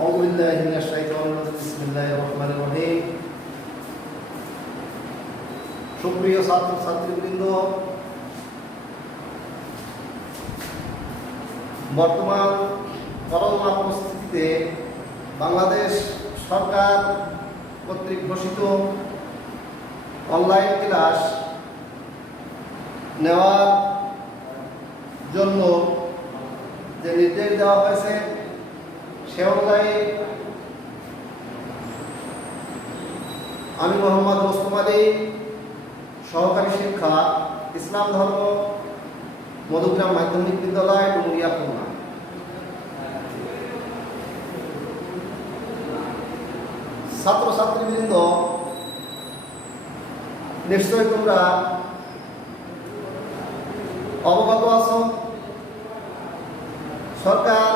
أعوذ بالله من الشيطان الرجيم بسم الله الرحمن الرحيم সুপ্রিয় ছাত্র ছাত্রীবৃন্দ, বর্তমান করোনা পরিস্থিতিতে বাংলাদেশ সরকার কর্তৃক ঘোষিত অনলাইন ক্লাস নেওয়ার জন্য যে নির্দেশ দেওয়া হয়েছে সে অনুযায়ী আমি মোহাম্মদ রুস্তম আলী, সহকারী শিক্ষা, ইসলাম ধর্ম, মধুগ্রাম মাধ্যমিক বিদ্যালয়, ডুমুরিয়া, খুলনা। ছাত্রছাত্রীবৃন্দ, নিশ্চয়ই তোমরা অবগত আছো, সরকার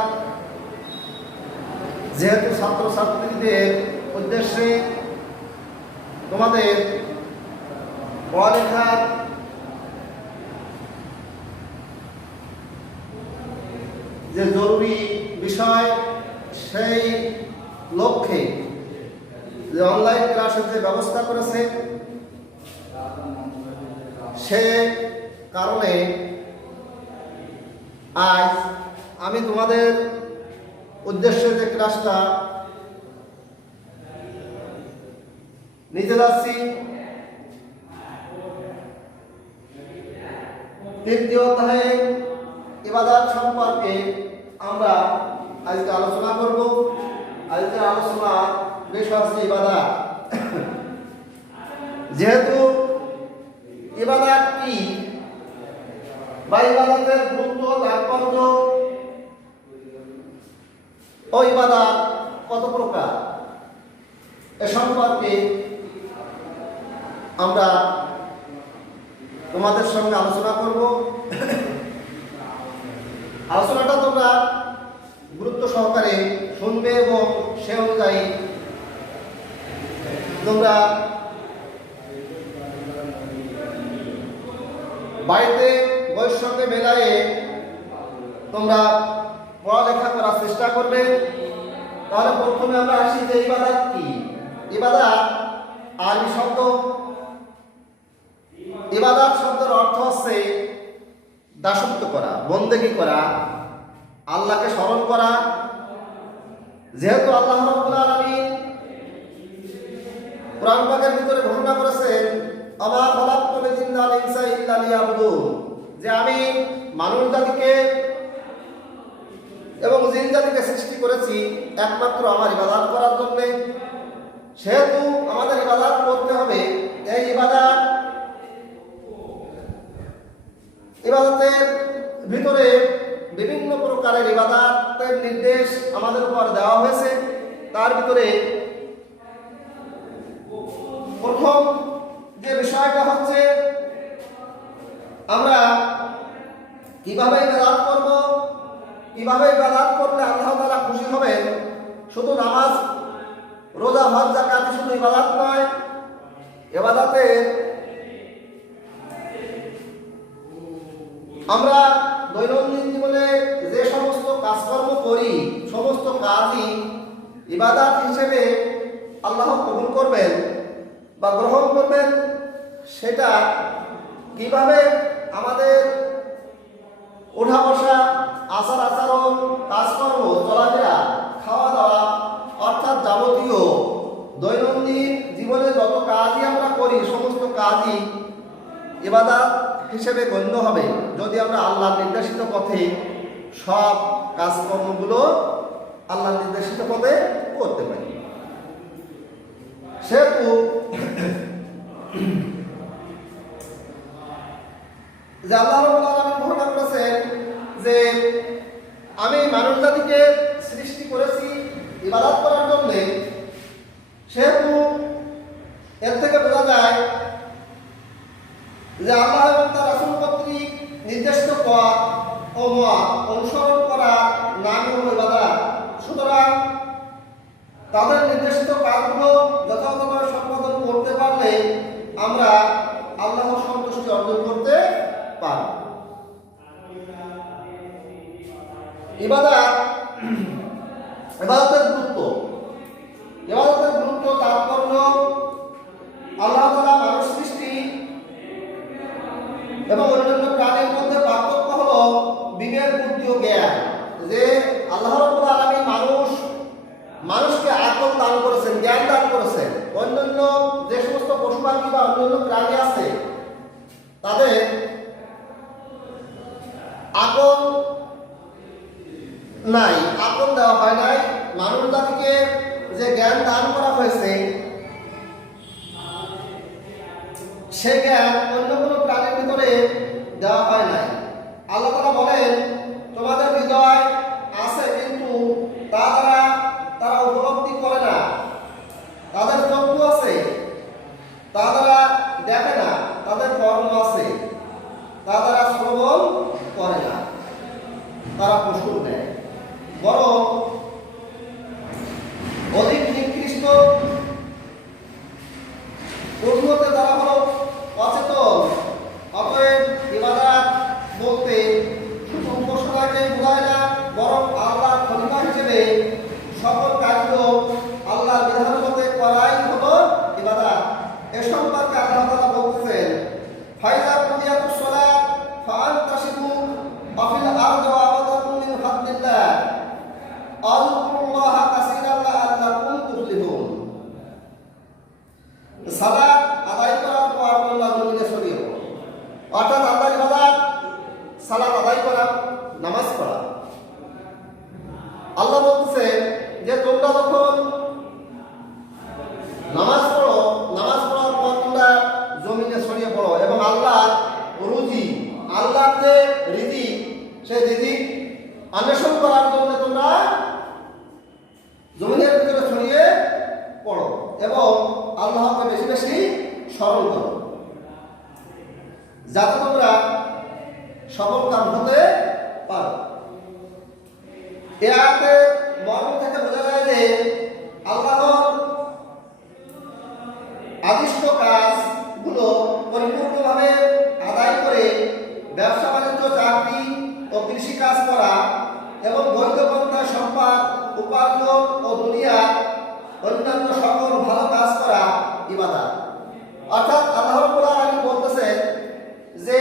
যেহেতু ছাত্রছাত্রীদের উদ্দেশ্যে তোমাদের পড়ালেখার যে জরুরি বিষয় সেই লক্ষ্যে যে অনলাইন ক্লাসের যে ব্যবস্থা করেছে সে কারণে আজ আমি তোমাদের উদ্দেশ্যে যে ক্লাসটা নিতে যাচ্ছি, তৃতীয় অধ্যায়ে ইবাদত সম্পর্কে আমরা আজকে আলোচনা করব। আজকে আলোচনার বিষয় হচ্ছে ইবাদত। যেহেতু ইবাদত কি বা ইবাদতের গুরুত্ব, তাৎপর্য ও ইবাদত কত প্রকার এ সম্পর্কে আমরা তোমাদের সঙ্গে আলোচনা করব। আলোচনাটা তোমরা গুরুত্ব সহকারে শুনবে এবং সে অনুযায়ী তোমরা বাড়িতে বইয়ের সঙ্গে মেলায়ে তোমরা পড়ালেখা করার চেষ্টা করবে। তাহলে প্রথমে আমরা আসি যে ইবাদত কি। ইবাদত আরবি শব্দ। ইবাদত শব্দের অর্থ হচ্ছে দাসত্ব করা, বন্দেগী করা, আল্লাহকে স্মরণ করা। যেহেতু আল্লাহ রাব্বুল আলামিন কোরআন পাকের ভিতরে ঘোষণা করেছেন, আমা খালাকতুল জিন্না ওয়াল ইনসা ইল্লা লিয়াবুদুন, যে আমি মানব জাতিকে এবং জিন জাতিকে সৃষ্টি করেছি একমাত্র আমার ইবাদত করার জন্য। সেহেতু আমাদের ইবাদত করতে হবে। এই ইবাদতের ভিতরে বিভিন্ন প্রকারের ইবাদতের নির্দেশ আমাদের উপর দেওয়া হয়েছে। তার ভিতরে প্রথম যে বিষয়টা হচ্ছে আমরা কিভাবে ইবাদত করব, কিভাবে ইবাদত করলে আল্লাহ তাআলা খুশি হবেন। শুধু নামাজ, রোজা, হজ, যাকাত শুধু ইবাদত নয়। ইবাদতের আমরা দৈনন্দিন জীবনে যে সমস্ত কাজকর্ম করি সমস্ত কাজই ইবাদত হিসেবে আল্লাহ কবুল করবেন বা গ্রহণ করবেন। সেটা কিভাবে আমাদের ওঠা বসা, আচার আচরণ, কাজকর্ম, চলাফেরা, খাওয়া দাওয়া, অর্থাৎ যাবতীয় দৈনন্দিন জীবনে যত কাজই আমরা করি সমস্ত কাজই ইবাদত হিসেবে গণ্য হবে যদি আমরা আল্লাহর নির্দেশিত পথে সব কাজকর্মগুলো আল্লাহর নির্দেশিত পথে করতে পারি। সেহেতু যে আল্লাহ রাব্বুল আলামিন ঘোষণা করেছেন যে আমি মানব জাতিকে সৃষ্টি করেছি ইবাদত করার জন্য। সেহেতু এর থেকে বোঝা যায় যে আল্লাহ এবং তার রাসূল কর্তৃক নির্দেশিত পথ ও মত অনুসরণ করা নামই হলো ইবাদত। সুতরাং তাদের নির্দেশিত কাজগুলো যথাযথভাবে সম্পাদন করতে পারলে আমরা আল্লাহর সন্তুষ্টি অর্জন করতে পারব। ইবাদতের গুরুত্ব মানব জাতিকে যে জ্ঞান দান করা হয়েছে সে জ্ঞান অন্য কোনো প্রাণীর ভিতরে দেওয়া হয় নাই। আল্লাহ তাআলা বলেন, তোমাদের হৃদয় আছে কিন্তু তারা উপলব্ধি করে না, তাদের চক্ষু আছে তারা দেখে না, তাদের কর্ম আছে তারা শ্রবণ করে না, তারা পশুর নেয়, বরং অধিক নিকৃষ্ট পশুতে তারা হলো অচেতন। অতএব ইবাদত বলতে শুধু উপাসনাকে বোঝায় না, বরং আল্লাহর খলিফা হিসেবে সকল কার্য আল্লাহর বিধান মতে করাই হলো ইবাদত। এ সম্পর্কে আল্লাহ তাআলা বলতেছেন, ফাইযা কুদিয়াতুস সালাত ফাআনতাশিরু আফিল আরদি ওয়া আবতাকুম মিন হাদ্দিল্লাহ আযকুরুল্লাহা কাসীরান লাআল্লাকুম তুফলিহুন। সালাত আদায় করার পর আল্লাহ জমিনে ছড়িয়ে পড়ো, অর্থাৎ আল্লাহর ইবাদত সালাত আদায় করা, নামাজ পড়া। আল্লাহ বলতেছেন যে তোমরা যখন নামাজ পড়ো, নামাজ পড়ার পর তোমরা জমিনে ছড়িয়ে পড়ো এবং আল্লাহর রুজি, আল্লাহর যে রিজিক সেই রিজিক অন্বেষণ করার জন্য তোমরা জমিনের ভিতরে ছড়িয়ে পড়ো এবং আল্লাহকে বেশি বেশি স্মরণ করো, যাতে তোমরা সফল কাম হতে পারো। এ আয়াতের মর্ম থেকে বোঝা যায় যে আল্লাহর আদিষ্ট কাজগুলো পরিপূর্ণভাবে আদায় করে ব্যবসা বাণিজ্য, চাকরি ও কৃষি কাজ করা এবং বৈধ পন্থায় সম্পদ উপার্জন ও দুনিয়ার অন্যান্য সকল ভালো কাজ করা ইবাদত। অর্থাৎ আল্লাহ রাব্বুল আলামিন বলতেছেন যে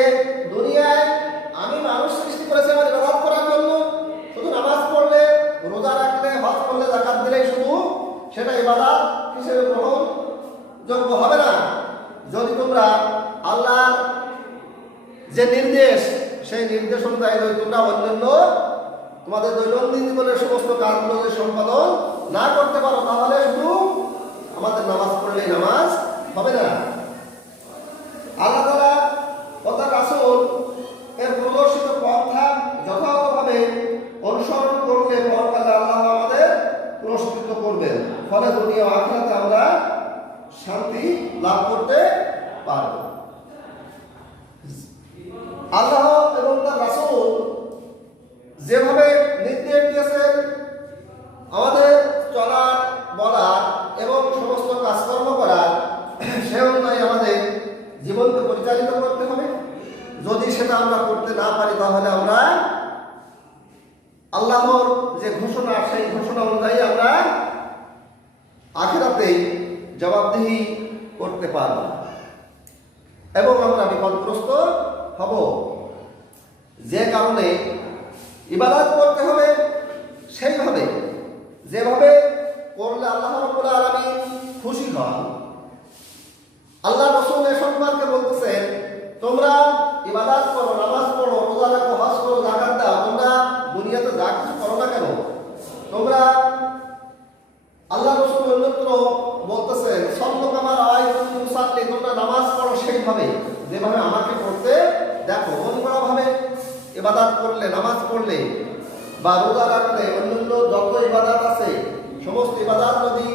দুনিয়ায় আমি মানুষ সৃষ্টি করেছি আমার ইবাদত করার জন্য। শুধু নামাজ পড়লে, রোজা রাখলে, হজ করলে, যাকাত দিলেই শুধু সেটা ইবাদত হিসেবে গ্রহণযোগ্য হবে না। যদি তোমরা আল্লাহর যে নির্দেশ সেই নির্দেশ অনুযায়ী যদি তোমরা অন্যান্য তোমাদের দৈনন্দিন জীবনের সমস্ত কাজগুলো যদি সম্পাদন না করতে পারো, তাহলে শুধু আমাদের নামাজ পড়লেই নামাজ হবে না। আল্লাহ তাআলা ও তার রাসূল এর প্রদর্শিত পন্থা যথাযথভাবে অনুসরণ করলে পরকালে আল্লাহ আমাদের পুরস্কৃত করবেন, ফলে দুনিয়া ও আখিরাতে আমরা শান্তি লাভ করতে পারব। আল্লাহ এবং তার রাসূল যেভাবে নির্দেশ দিয়েছেন আমাদের চলার, বলার এবং সমস্ত কাজকর্ম করার, সে অনুযায়ী আমাদের জীবনকে পরিচালিত করতে হবে। যদি সেটা আমরা করতে না পারি তাহলে আমরা আল্লাহর যে ঘোষণা সেই ঘোষণা অনুযায়ী আমরা আখিরাতে জবাবদিহি করতে পারব এবং আমরা বিপদগ্রস্ত হব। যে কারণে ইবাদত করতে হবে সেইভাবে, যেভাবে করলে আল্লাহ রাব্বুল আলামিন খুশি হন। আল্লাহ রাসূল এ সম্পর্কে বলতেছেন, তোমরা ইবাদত করো, নামাজ পড়ো, রোজা রাখো, হজ করো, যাকাত দাও, তোমরা দুনিয়াতে যা কিছু করো না কেন, তোমরা আল্লাহ রাসূল অন্যত্র বলতেছেন, সল্লু কামা রাআইতুমুনি উসাল্লি, তোমরা নামাজ পড়ো সেইভাবে যেভাবে আমাকে পড়তে দেখো। মন করা ভাবে ইবাদত করলে, নামাজ পড়লে বা রোজা রাখলে, অন্যান্য যত ইবাদত আছে সমস্ত ইবাদত যদি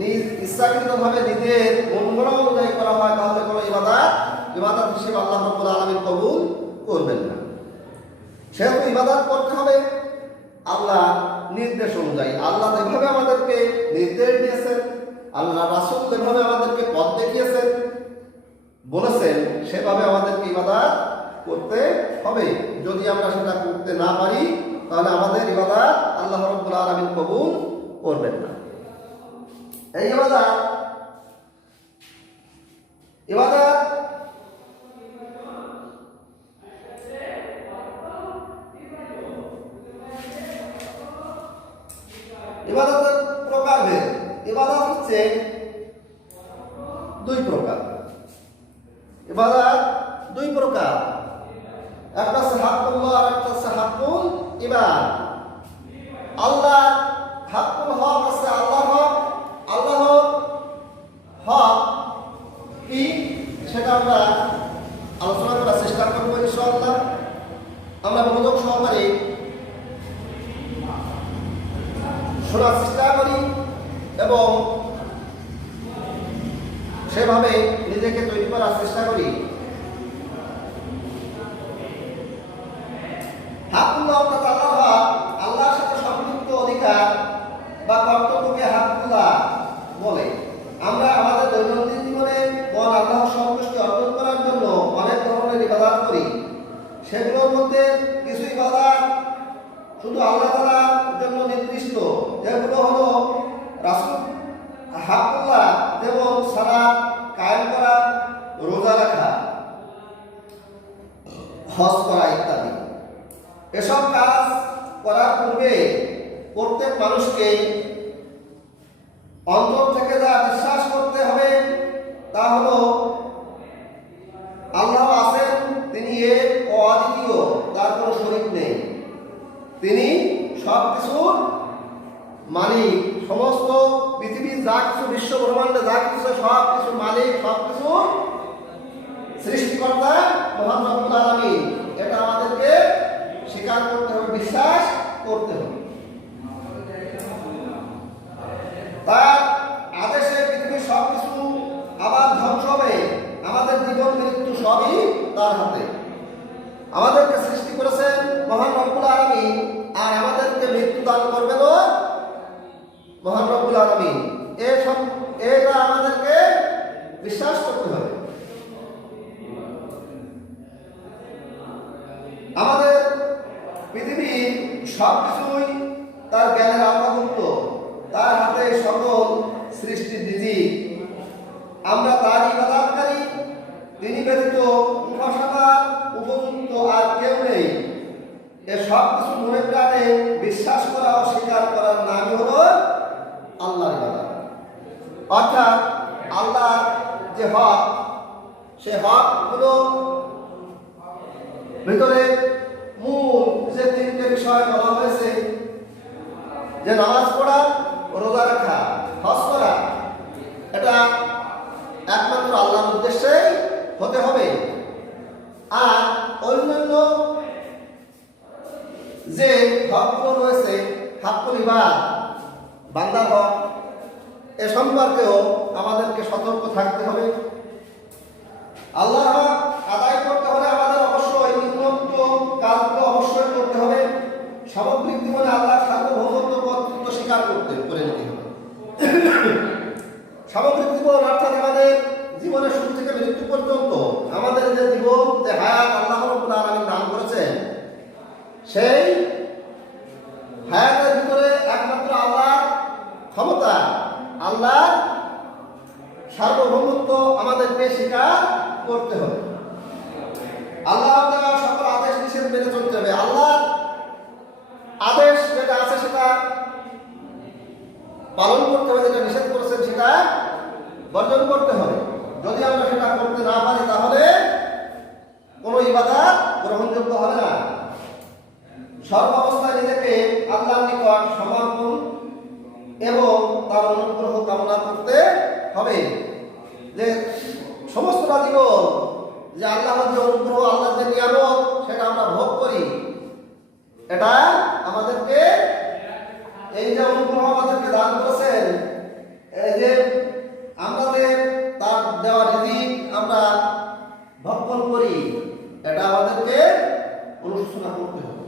নিজ ইচ্ছাকৃতভাবে নিজের মন গড়া অনুযায়ী করা হয় তাহলে কোনো ইবাদত হিসেবে আল্লাহ রাব্বুল আলামিন কবুল করবেন না। সেহেতু ইবাদত করতে হবে আল্লাহ নির্দেশ অনুযায়ী। আল্লাহ যেভাবে আমাদেরকে নির্দেশ দিয়েছেন, আল্লাহ রাসূল যেভাবে আমাদেরকে পথ দেখিয়েছেন, বলেছেন, সেভাবে আমাদেরকে ইবাদত করতে হবে। যদি আমরা সেটা করতে না পারি তাহলে আমাদের ইবাদত আল্লাহ রাব্বুল আলামিন কবুল করবেন না। এই ইবাদত ইবাদতের প্রকারভেদ। ইবাদত হচ্ছে দুই প্রকার। ইবাদত দুই প্রকার, একটা হচ্ছে হাক্কুল্লাহ আর একটা হচ্ছে হাক্কুল ইবাদ। আল্লাহ হাক্কুল হক এবং সেভাবে নিজেকে তৈরি করার চেষ্টা করি। হাকুল্লাহ অর্থাৎ আল্লাহর সাথে সম্পৃক্ত অধিকার বা কর্তব্যকে হাকুল্লাহ বলে। আমরা আমাদের দৈনন্দিন জীবনে মহান আল্লাহর সন্তুষ্টি অর্জন করার জন্য অনেক ধরনের ইবাদত করি। সেগুলোর মধ্যে কিছু ইবাদত শুধু আল্লাহ তাআলার জন্য নির্দিষ্ট, যেগুলো হলো রাসূল হাকুল্লাহ, যেমন সালাত কায়েম করা, রোজা রাখা, হজ করা ইত্যাদি। এসব কাজ করার পূর্বে প্রত্যেক মানুষকে অন্তর থেকে যা বিশ্বাস করতে হবে তা হলো আল্লাহ আছেন, তিনি এক ও অদ্বিতীয়, তার কোনো শরীক নেই। তিনি সব কিছুর মালিক, সমস্ত পৃথিবীর যা কিছু, বিশ্ব ব্রহ্মাণ্ডে যা কিছু, সব কিছুর মালিক, সব কিছুর সৃষ্টিকর্তা মহান রব্বুল আলামিন। এটা আমাদেরকে স্বীকার করতে হবে, বিশ্বাস করতে হবে। তার আদেশে পৃথিবীর সব কিছু আবার ধ্বংস হবে, আমাদের জীবন মৃত্যু সবই তার হাতে। আমাদেরকে সৃষ্টি করেছেন মহান রব্বুল আলামিন, আর আমাদেরকে মৃত্যু দান করবেন মহান রব্বুল আলামিন। এটা আমাদেরকে বিশ্বাস করতে হবে। আমাদের পৃথিবীর সব কিছুই তার জ্ঞানের আওতাভুক্ত, তার হাতে সকল সৃষ্টির রিজিক। আমরা তার ইবাদতকারী, তিনি ব্যতীত উপাসনার উপযুক্ত আর কেউ নেই। এ সব কিছু মনে প্রাণে বিশ্বাস করা ও স্বীকার করার নামই হলো আল্লাহর ইবাদত। অর্থাৎ আল্লাহ যে হক, সে হকগুলো ভিতরে মূল যে তিনটে বিষয় বলা হয়েছে, যে নামাজ পড়া, রোজা রাখা, হজ করা, এটা একমাত্র আল্লাহর উদ্দেশ্যেই হতে হবে। আর অন্যান্য যে হকগুলো রয়েছে, হাক্কুল ইবাদ, বান্দার হক, এ সম্পর্কেও আমাদেরকে সতর্ক থাকতে হবে। আল্লাহর হক আদায় করতে হলে আমাদের অবশ্যই নিম্নোক্ত কাজগুলো অবশ্যই করতে হবে। সামগ্রিক জীবনে আল্লাহর সার্বভৌমত্ব, কর্তৃত্ব স্বীকার করে নিতে হবে। সামগ্রিক জীবন অর্থাৎ আমাদের জীবনের শুরু থেকে মৃত্যু পর্যন্ত আমাদের যে জীবন, যে হায়াত আল্লাহ রাব্বুল আলামিন দান করেছেন, সেই হায়াতের ভিতরে একমাত্র আল্লাহর ক্ষমতা, আল্লাহর সার্বভৌমত্ব আমাদেরকে স্বীকার করতে হবে। আল্লাহ তাআলার সকল আদেশ নিষেধ মেনে চলতে হবে। আল্লাহর আদেশ যেটা আছে সেটা পালন করতে হবে, যেটা নিষেধ করেছেন সেটা বর্জন করতে হবে। যদি আমরা সেটা করতে না পারি তাহলে কোনো ইবাদত গ্রহণযোগ্য হবে না। সর্বাবস্থায় নিজেকে আল্লাহর নিকট সমর্পণ এবং তার অনুগ্রহ কামনা করতে হবে। যে সমস্তটা জীবন যে আল্লাহর যে অনুগ্রহ, আল্লাহর যে নিয়ামত, সেটা আমরা ভোগ করি, এটা আমাদেরকে, এই যে অনুগ্রহ আমাদেরকে দান করেছেন, এই যে আমাদের তার দেওয়া রিজিক আমরা ভক্ষণ করি, এটা আমাদেরকে অনুশোচনা করতে হবে।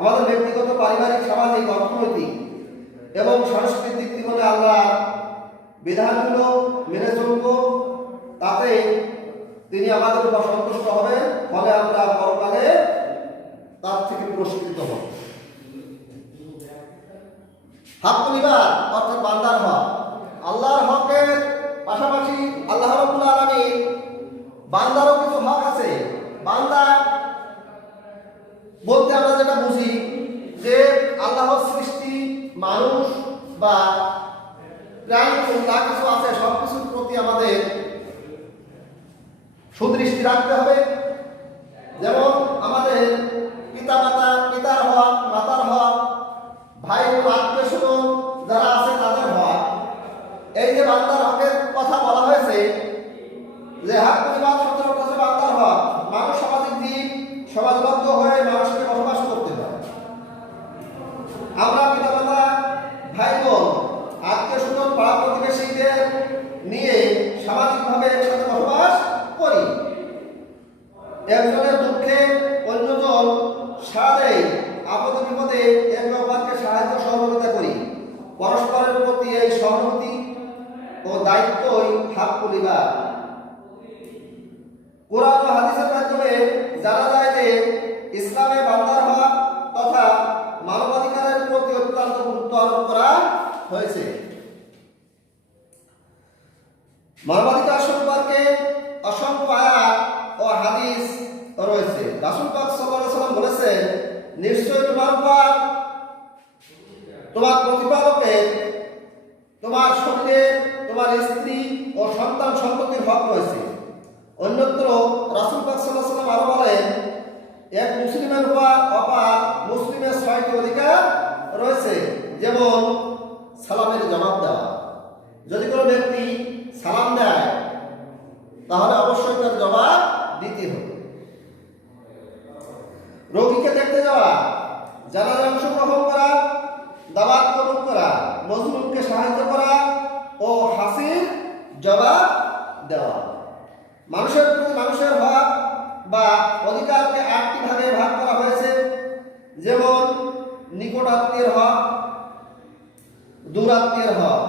আমাদের ব্যক্তিগত, পারিবারিক, সামাজিক, অর্থনৈতিক এবং সাংস্কৃতিক জীবনে আল্লাহ বিধানগুলো মেনে চলব, তাতে তিনি আমাদের উপর সন্তুষ্ট হবেন, ফলে আমরা পরকালে তার থেকে পুরস্কৃত হব। হাক্কুল ইবাদ অর্থাৎ বান্দার হক। আল্লাহর হকের পাশাপাশি আল্লাহ রাব্বুল আলামিন বান্দারও কিছু হক আছে। বান্দা বলতে আমরা যেটা বুঝি যে আল্লাহর সৃষ্টি, মানুষ বা প্রাণী যা কিছু আছে, সব কিছুর প্রতি আমাদের সুদৃষ্টি রাখতে হবে। যেমন আমাদের পিতার হক, মাতার হক, ভাই বোন, আত্মীয় স্বজন যারা আছে তাদের হক। এই যে বান্দার হকের কথা বলা হয়েছে, যে হাক্কুল ইবাদ শব্দের অর্থ হচ্ছে বান্দার হক। মানুষ সামাজিক জীব, সমাজবদ্ধ হয়ে মানুষকে বসবাস করতে হয়। আমরা পিতামাতা, ভাই বোন, প্রতি এই সহানুভূতি ও দায়িত্বই ভাগ করিবার। কোরআন ও হাদিসের মাধ্যমে জানা যায় যে ইসলামে বান্দার হক তথা মানবাধিকারের প্রতি অত্যন্ত গুরুত্ব আরোপ করা হয়েছে। মানবাধিকার সম্পর্কে অসংখ্য আয়াত ও হাদিস রয়েছে। রাসূল পাক সাল্লাল্লাহু আলাইহি ওয়াসাল্লাম বলেছেন, নিশ্চয় তোমার উপর তোমার প্রতিপালকের তোমার শরীরের, তোমার স্ত্রী ও সন্তান সন্ততির হক রয়েছে। অন্যত্র রাসূল পাক সাল্লাল্লাহু আলাইহি ওয়াসাল্লাম আরো বলেন, এক মুসলিমের উপর অপর মুসলিমের 6টি অধিকার রয়েছে, যেমন সালামের জবাব দেওয়া। যদি কোনো ব্যক্তি সালাম দেয় তাহলে অবশ্যই তার জবাব দিতে হবে। রোগীকে দেখতে যাওয়া, জানাজায় অংশগ্রহণ করা, দাওয়াত কবুল করা, মজলুমকে সাহায্য করা ও হাসির জবাব দেওয়া। মানুষের প্রতি মানুষের হক বা অধিকারকে 8টি ভাগে ভাগ করা হয়েছে, যেমন নিকট আত্মীয়ের হক, দূর আত্মীয়ের হক,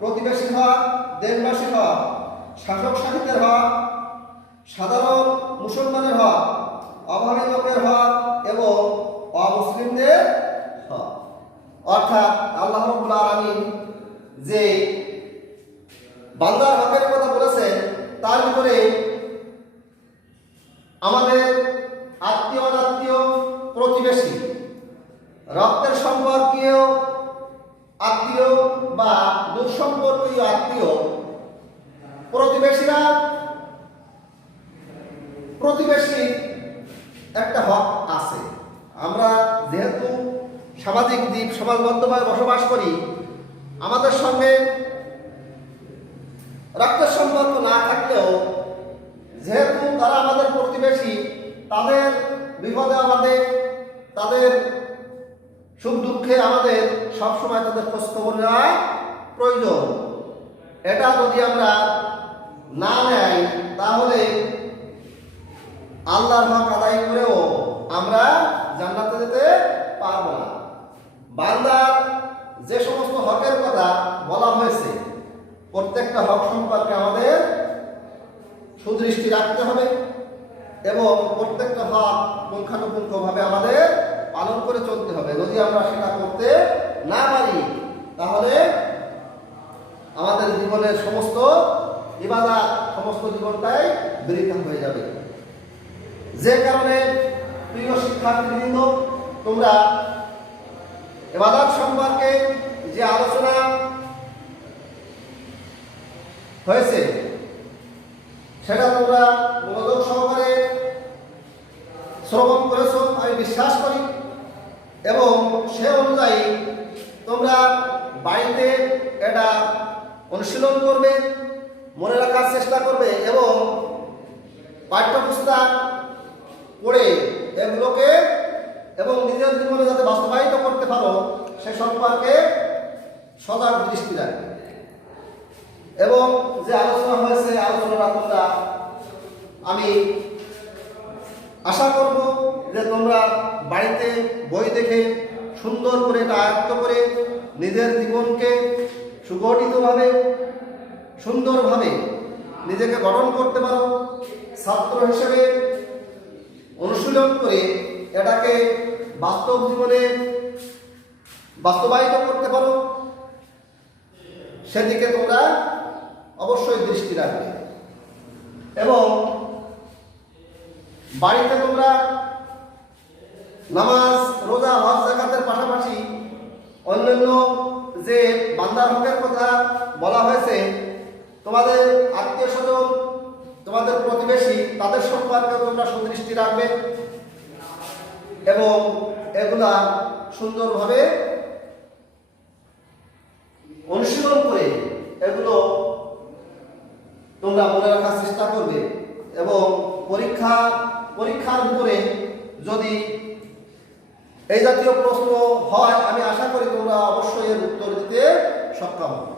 প্রতিবেশীর হক, দেশবাসীর হক, শাসক শাসিতের হক, সাধারণ মুসলমানের হক, অভাবী লোকের হক এবং অমুসলিমদের হক। অর্থাৎ আল্লাহ রাব্বুল আলামিন যে বান্দার হকের কথা বলেছেন তার ভিতরে আমাদের আত্মীয় অনাত্মীয়, প্রতিবেশী, রক্তের সম্পর্কীয় আত্মীয় বা দুঃসম্পর্কীয় আত্মীয়, প্রতিবেশীরা, প্রতিবেশীর একটা হক আছে। আমরা যেহেতু সামাজিক দ্বীপ সমাজবদ্ধভাবে বসবাস করি, আমাদের সঙ্গে রক্তের সম্পর্ক না থাকলেও যেহেতু তারা আমাদের প্রতিবেশী, তাদের বিপদে আমাদের, তাদের সুখ দুঃখে আমাদের সবসময় তাদের খোঁজ খবর নেওয়া প্রয়োজন। এটা যদি আমরা না নেই তাহলে আল্লাহর হক আদায় করেও আমরা জান্নাতে যেতে পারবো না। বান্দার যে সমস্ত হকের কথা বলা হয়েছে, প্রত্যেকটা হক সম্পর্কে আমাদের সুদৃষ্টি রাখতে হবে এবং প্রত্যেকটা হক পুঙ্খানুপুঙ্খভাবে আমাদের পালন করে চলতে হবে। যদি আমরা সেটা করতে না পারি তাহলে আমাদের জীবনের সমস্ত ইবাদত, সমস্ত জীবনটাই বৃথা হয়ে যাবে। যে কারণে প্রিয় শিক্ষার্থীবৃন্দ, তোমরা ইবাদত সম্পর্কে যে আলোচনা হয়েছে সেটা তোমরা মনোযোগ সহকারে শ্রবণ করেছ আমি বিশ্বাস করি, এবং সে অনুযায়ী তোমরা বাড়িতে এটা অনুশীলন করবে, মনে রাখার চেষ্টা করবে এবং পাঠ্যপুস্তক পড়ে এগুলোকে এবং নিজের জীবনে যাতে বাস্তবায়িত করতে পারো সে সম্পর্কে সজাগ দৃষ্টি রাখবে। এবং যে আলোচনা হয়েছে আলোচনাটা তোমরা, আমি আশা করব যে তোমরা বাড়িতে বই দেখে সুন্দর করে এটা আয়ত্ত করে নিজের জীবনকে সুগঠিতভাবে, সুন্দরভাবে নিজেকে গঠন করতে পারো। ছাত্র হিসেবে অনুশীলন করে এটাকে বাস্তব জীবনে বাস্তবায়িত করতে পারো, সেদিকে তোমরা অবশ্যই দৃষ্টি রাখবে। এবং বাড়িতে তোমরা নামাজ, রোজা, হজ, যাকাতের পাশাপাশি অন্যান্য যে বান্দার হকের কথা বলা হয়েছে, তোমাদের আত্মীয় স্বজন, তোমাদের প্রতিবেশী, তাদের সম্পর্কে তোমরা সুদৃষ্টি রাখবে এবং এগুলা সুন্দরভাবে অনুশীলন করে এগুলো তোমরা মনে রাখার চেষ্টা করবে। এবং পরীক্ষার ভিতরে যদি এই জাতীয় প্রশ্ন হয়, আমি আশা করি তোমরা অবশ্যই এর উত্তর দিতে সক্ষম হবে।